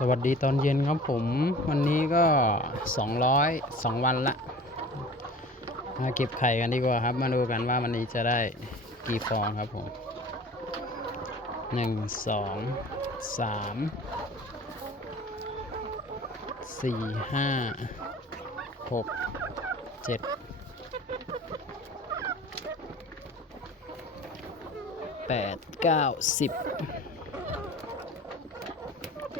สวัสดีตอนเย็นครับผม วันนี้ก็ 200 2 วันละ มาเก็บไข่กันดีกว่าครับ มาดูกันว่าวันนี้จะได้กี่ฟองครับผม 1 2 3 4 5 6 7 8 9 10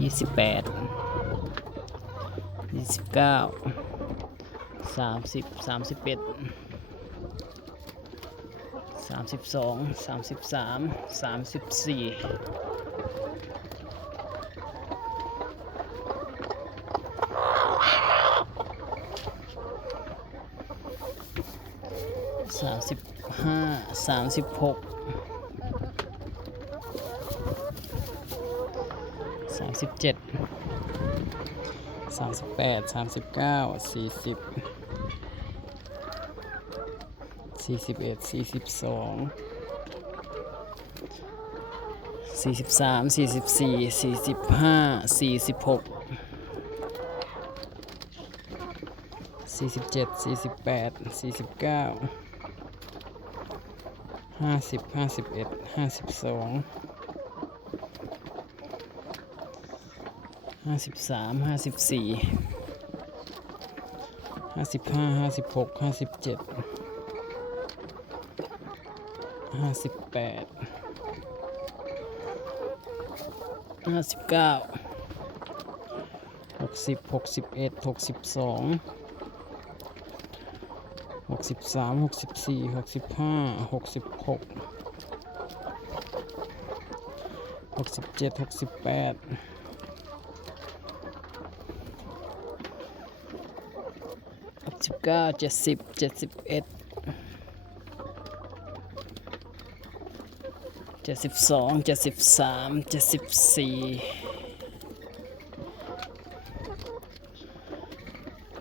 ยี่สิบแปดยี่สิบเก้าสามสิบสามสิบเอ็ดสามสิบสองสามสิบสามสามสิบสี่สามสิบห้าสามสิบหก สามสิบเจ็ดสามสิบแปดสามสิบเก้าสี่สิบสี่สิบเอ็ดสี่สิบสองสี่สิบสามสี่สิบสี่สี่สิบห้าสี่สิบหกสี่สิบเจ็ดสี่สิบแปดสี่สิบเก้าห้าสิบห้าสิบเอ็ดห้าสิบสอง ห้าสิบสามห้าสิบสี่ห้าสิบห้าห้าสิบหกห้าสิบเจ็ดห้าสิบแปดห้าสิบเก้าหกสิบหกสิบเอ็ดหกสิบสองหกสิบสามหกสิบสี่หกสิบห้าหกสิบหกหกสิบเจ็ดหกสิบแปด หก สิบเก้าเจ็ดสิบเจ็ดสิบเอ็ดเจ็ดสิบสองเจ็ดสิบสามเจ็ดสิบสี่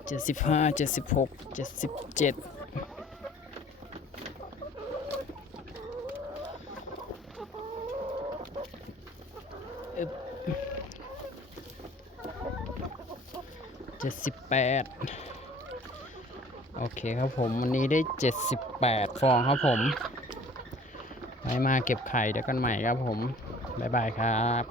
เจ็ดสิบห้าเจ็ดสิบหกเจ็ดสิบเจ็ดเจ็ดสิบแปด โอเคครับผมวันนี้ได้ 78 ฟองครับผมไว้มาเก็บไข่เดี๋ยวกันใหม่ครับผม บ๊ายบายครับ